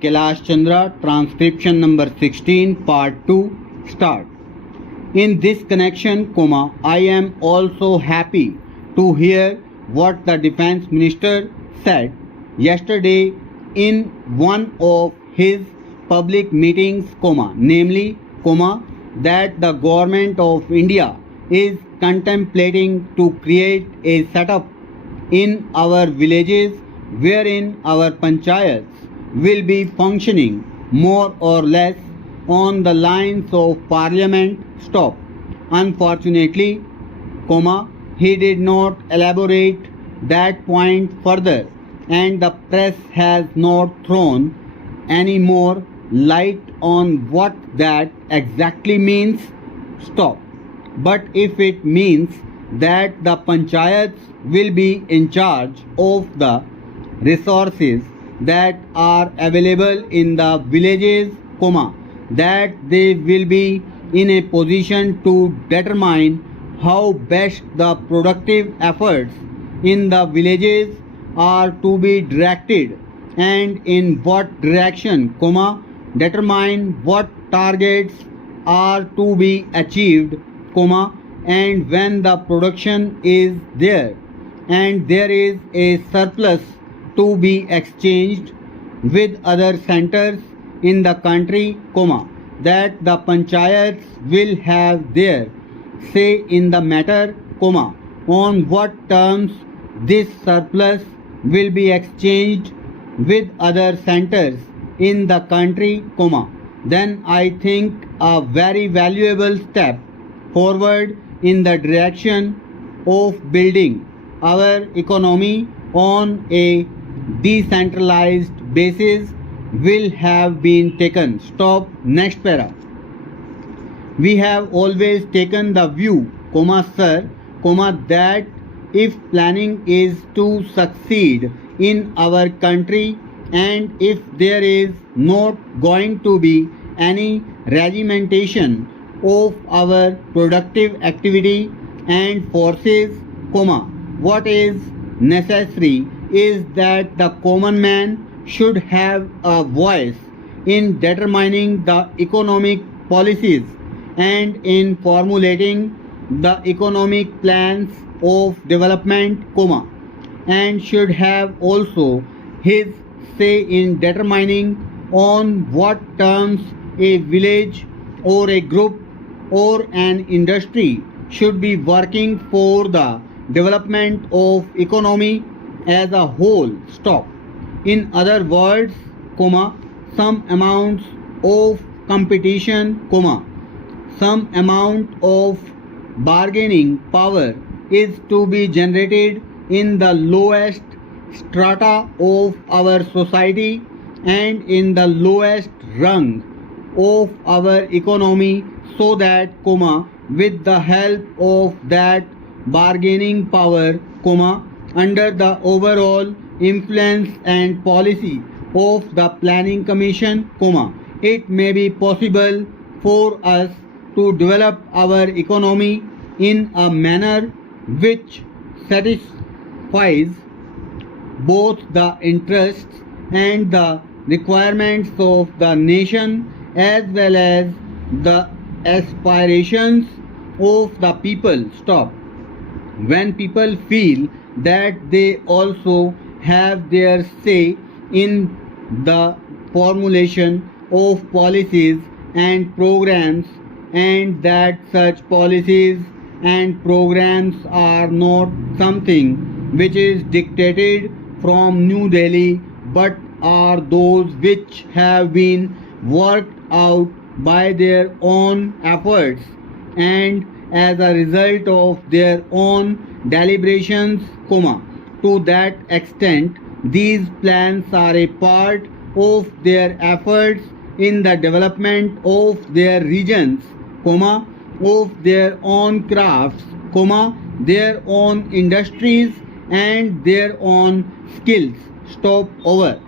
Kailash Chandra, transcription number 16, part 2, start. In this connection, I am also happy to hear what the Defence Minister said yesterday in one of his public meetings, namely, that the Government of India is contemplating to create a setup in our villages wherein our panchayats will be functioning more or less on the lines of parliament. Unfortunately, he did not elaborate that point further, and the press has not thrown any more light on what that exactly means. But if it means that the panchayats will be in charge of the resources that are available in the villages, that they will be in a position to determine how best the productive efforts in the villages are to be directed and in what direction, determine what targets are to be achieved, and when the production is there and there is a surplus to be exchanged with other centers in the country, that the panchayats will have their say in the matter, on what terms this surplus will be exchanged with other centers in the country, then I think a very valuable step forward in the direction of building our economy on a decentralized basis will have been taken. Next para. We have always taken the view, sir, that if planning is to succeed in our country and if there is not going to be any regimentation of our productive activity and forces, what is necessary is that the common man should have a voice in determining the economic policies and in formulating the economic plans of development, and should have also his say in determining on what terms a village or a group or an industry should be working for the development of economy as a whole. In other words, some amounts of competition, some amount of bargaining power is to be generated in the lowest strata of our society and in the lowest rung of our economy, so that, with the help of that bargaining power, under the overall influence and policy of the planning commission, it may be possible for us to develop our economy in a manner which satisfies both the interests and the requirements of the nation as well as the aspirations of the people. When people feel that they also have their say in the formulation of policies and programs, and that such policies and programs are not something which is dictated from New Delhi but are those which have been worked out by their own efforts and as a result of their own deliberations, to that extent these plans are a part of their efforts in the development of their regions, of their own crafts, their own industries and their own skills. Over.